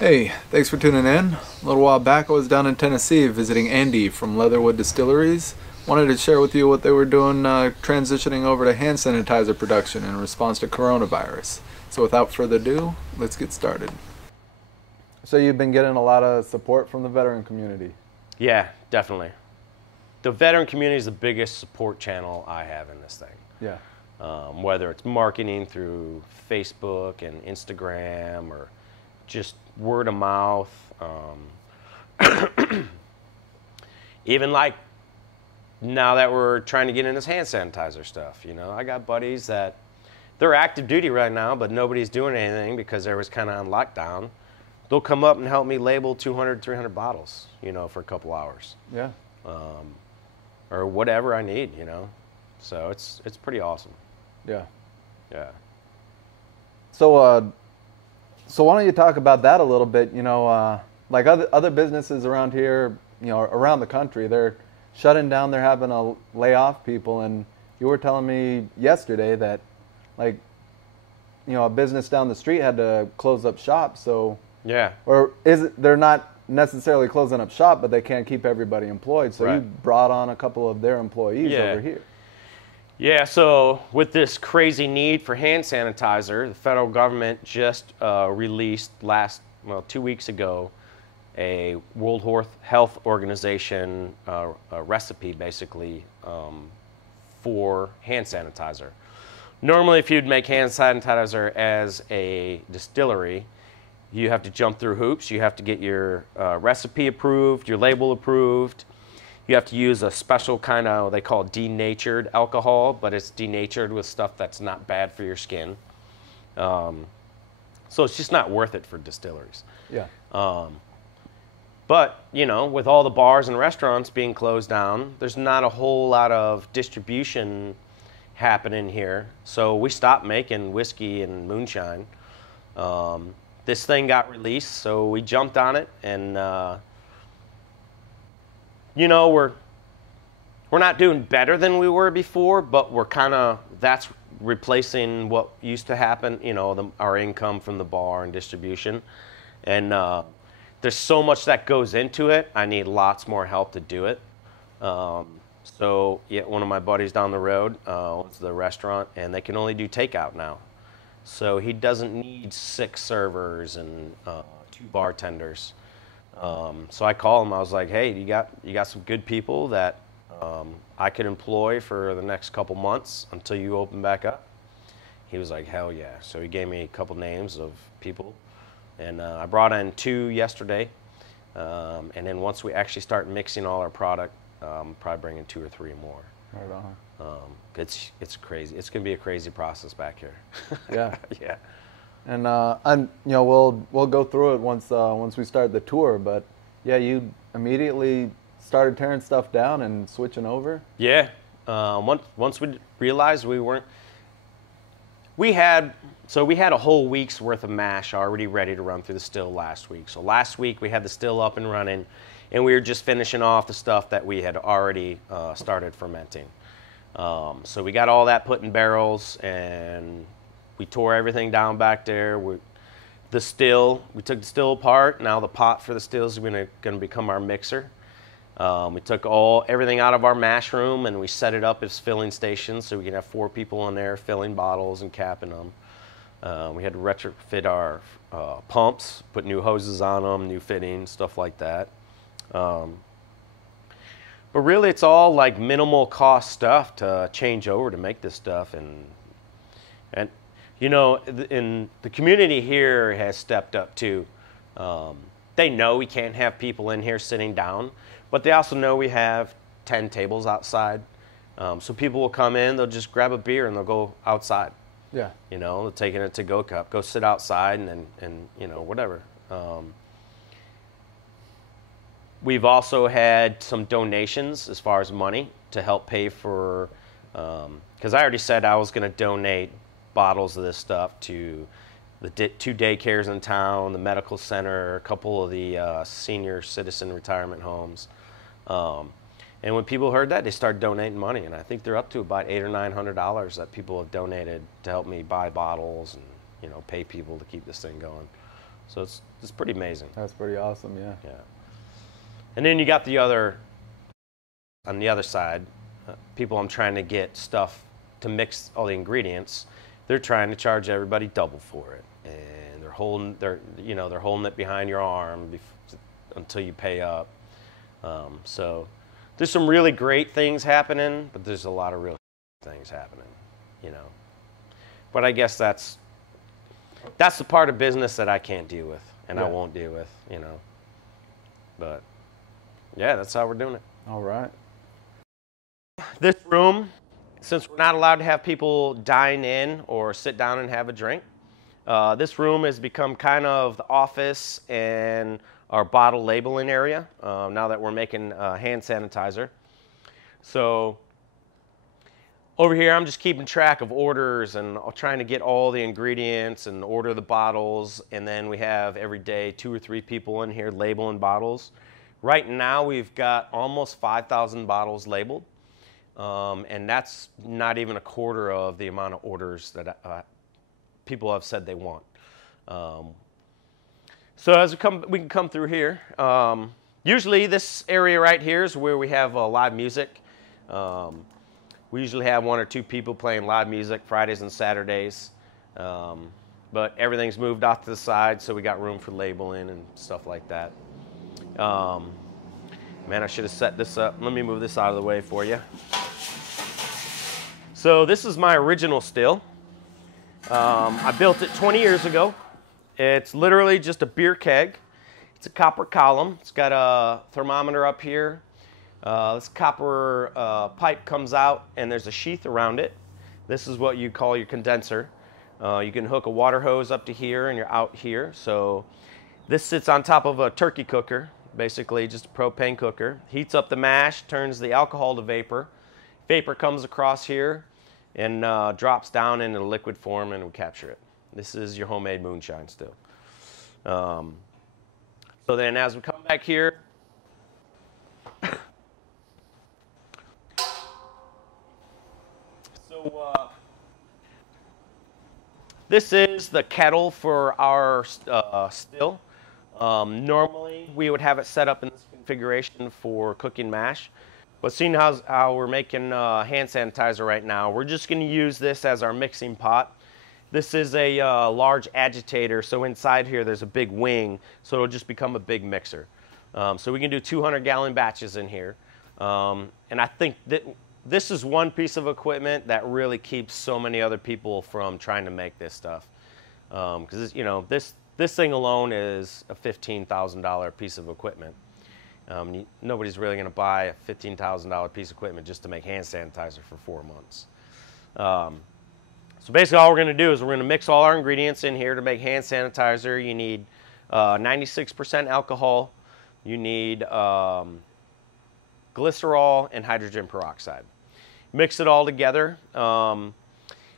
Hey, thanks for tuning in. A little while back I was down in Tennessee visiting Andy from Leatherwood Distilleries. Wanted to share with you what they were doing transitioning over to hand sanitizer production in response to coronavirus. So without further ado, let's get started. So you've been getting a lot of support from the veteran community? Yeah, definitely. The veteran community is the biggest support channel I have in this thing. Yeah. Whether it's marketing through Facebook and Instagram or just word of mouth. Even like now that we're trying to get in this hand sanitizer stuff, you know, I got buddies that they're active duty right now, but nobody's doing anything because they was kind of on lockdown. They'll come up and help me label 200, 300 bottles, you know, for a couple hours. Yeah. Or whatever I need, you know. So it's pretty awesome. Yeah. Yeah. So so why don't you talk about that a little bit? You know, like other businesses around here, you know, around the country, they're shutting down. They're having to lay off people. And you were telling me yesterday that, like, you know, a business down the street had to close up shop. So yeah. Or is it they're not necessarily closing up shop, but they can't keep everybody employed. So right. You brought on a couple of their employees over here. Yeah, so with this crazy need for hand sanitizer, the federal government just released 2 weeks ago, a World Health Organization recipe, basically, for hand sanitizer. Normally, if you'd make hand sanitizer as a distillery, you have to jump through hoops. You have to get your recipe approved, your label approved. You have to use a special kind of, they call it denatured alcohol, but it's denatured with stuff that's not bad for your skin. So it's just not worth it for distilleries. Yeah. But, you know, with all the bars and restaurants being closed down, there's not a whole lot of distribution happening here. So we stopped making whiskey and moonshine. This thing got released, so we jumped on it, and you know, we're not doing better than we were before, but we're kind of, that's replacing what used to happen, you know, our income from the bar and distribution. And there's so much that goes into it. I need lots more help to do it. So yeah, one of my buddies down the road owns the restaurant, and they can only do takeout now. So he doesn't need 6 servers and 2 bartenders. So I called him. I was like, "Hey, you got some good people that I could employ for the next couple months until you open back up?" He was like, "Hell yeah!" So he gave me a couple names of people, and I brought in 2 yesterday. And then once we actually start mixing all our product, probably bringing 2 or 3 more. Right on. It's crazy. It's gonna be a crazy process back here. Yeah. Yeah. And you know, we'll go through it once we start the tour. But yeah, you immediately started tearing stuff down and switching over. Yeah. Once we realized we had a whole week's worth of mash already ready to run through the still last week. So last week we had the still up and running, and we were just finishing off the stuff that we had already started fermenting. So we got all that put in barrels, and we tore everything down back there. We took the still apart. Now the pot for the still is going to become our mixer. We took everything out of our mash room, and we set it up as filling stations, so we can have 4 people in there filling bottles and capping them. We had to retrofit our pumps, put new hoses on them, new fittings, stuff like that. But really, it's all like minimal cost stuff to change over to make this stuff, and you know, in the community here has stepped up too. They know we can't have people in here sitting down, but they also know we have 10 tables outside. So people will come in, they'll just grab a beer and they'll go outside. Yeah. You know, they're taking a to-go cup, go sit outside and you know, whatever. We've also had some donations as far as money to help pay for, because I already said I was going to donate bottles of this stuff to the 2 daycares in town, the medical center, a couple of the senior citizen retirement homes. And when people heard that, they started donating money, and I think they're up to about $800 or $900 that people have donated to help me buy bottles and, you know, pay people to keep this thing going. So it's pretty amazing. That's pretty awesome, yeah. Yeah. And then you got the other, on the other side, people I'm trying to get stuff to mix all the ingredients. They're trying to charge everybody double for it, and they're holding it behind your arm until you pay up. So there's some really great things happening, but there's a lot of real things happening, you know. But I guess that's the part of business that I can't deal with, and I won't deal with, you know. But yeah, that's how we're doing it. All right. This room, since we're not allowed to have people dine in or sit down and have a drink, this room has become kind of the office and our bottle labeling area now that we're making hand sanitizer. So over here, I'm just keeping track of orders and trying to get all the ingredients and order the bottles. And then we have every day 2 or 3 people in here labeling bottles. Right now, we've got almost 5,000 bottles labeled. And that's not even a quarter of the amount of orders that people have said they want. So as we can come through here. Usually this area right here is where we have live music. We usually have 1 or 2 people playing live music Fridays and Saturdays. But everything's moved off to the side, so we got room for labeling and stuff like that. Man, I should have set this up. Let me move this out of the way for you. So this is my original still. I built it 20 years ago. It's literally just a beer keg. It's a copper column. It's got a thermometer up here. This copper pipe comes out and there's a sheath around it. This is what you call your condenser. You can hook a water hose up to here and you're out here. So this sits on top of a turkey cooker, basically just a propane cooker. Heats up the mash, turns the alcohol to vapor. Vapor comes across here and drops down into the liquid form and we capture it. This is your homemade moonshine still. So then as we come back here, this is the kettle for our still. Normally we would have it set up in this configuration for cooking mash. But seeing how we're making hand sanitizer right now, we're just going to use this as our mixing pot. This is a large agitator, so inside here there's a big wing, so it'll just become a big mixer. So we can do 200-gallon batches in here. And I think that this is one piece of equipment that really keeps so many other people from trying to make this stuff. Because you know, this thing alone is a $15,000 piece of equipment. Nobody's really going to buy a $15,000 piece of equipment just to make hand sanitizer for 4 months. So basically all we're going to do is we're going to mix all our ingredients in here to make hand sanitizer. You need 96% alcohol. You need glycerol and hydrogen peroxide. Mix it all together. And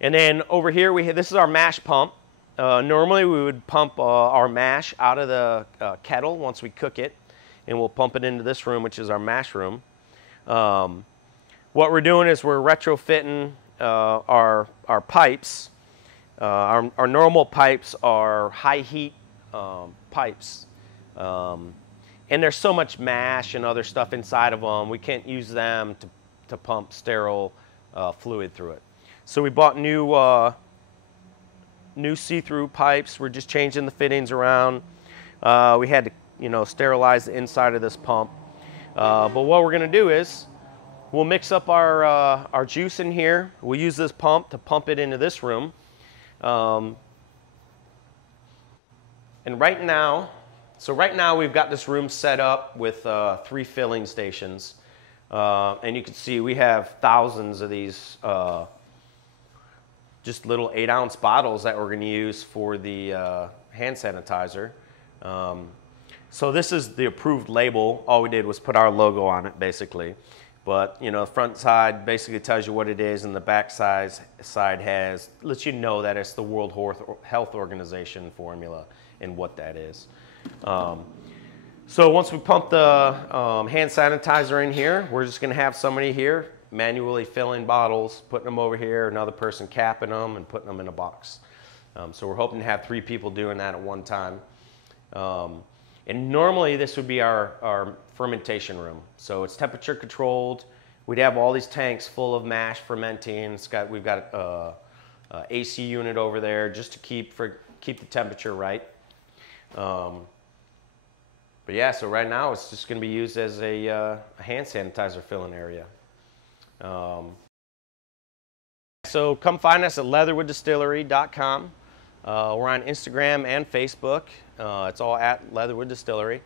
then over here, this is our mash pump. Normally we would pump our mash out of the kettle once we cook it. And we'll pump it into this room, which is our mash room. What we're doing is we're retrofitting our pipes. Our normal pipes are high heat pipes. And there's so much mash and other stuff inside of them, we can't use them to pump sterile fluid through it. So we bought new see-through pipes. We're just changing the fittings around. We had to sterilize the inside of this pump. But what we're going to do is we'll mix up our juice in here. We'll use this pump to pump it into this room. And right now we've got this room set up with 3 filling stations. And you can see we have thousands of these just little 8-ounce bottles that we're going to use for the hand sanitizer. So this is the approved label. All we did was put our logo on it, basically. But the front side basically tells you what it is, and the back side lets you know that it's the World Health Organization formula and what that is. So once we pump the hand sanitizer in here, we're just going to have somebody here manually filling bottles, putting them over here, another person capping them and putting them in a box. So we're hoping to have 3 people doing that at one time. And normally this would be our fermentation room. So it's temperature controlled. We'd have all these tanks full of mash fermenting. We've got a AC unit over there just to keep the temperature right. But yeah, so right now it's just going to be used as a hand sanitizer filling area. So come find us at leatherwooddistillery.com. We're on Instagram and Facebook. It's all at Leatherwood Distillery.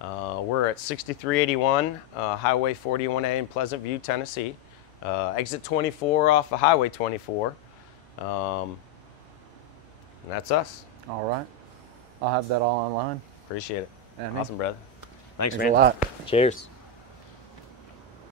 We're at 6381 Highway 41A in Pleasant View, Tennessee. Exit 24 off of Highway 24. And that's us. All right. I'll have that all online. Appreciate it. Andy. Awesome, brother. Thanks, Thanks man. a lot. Cheers.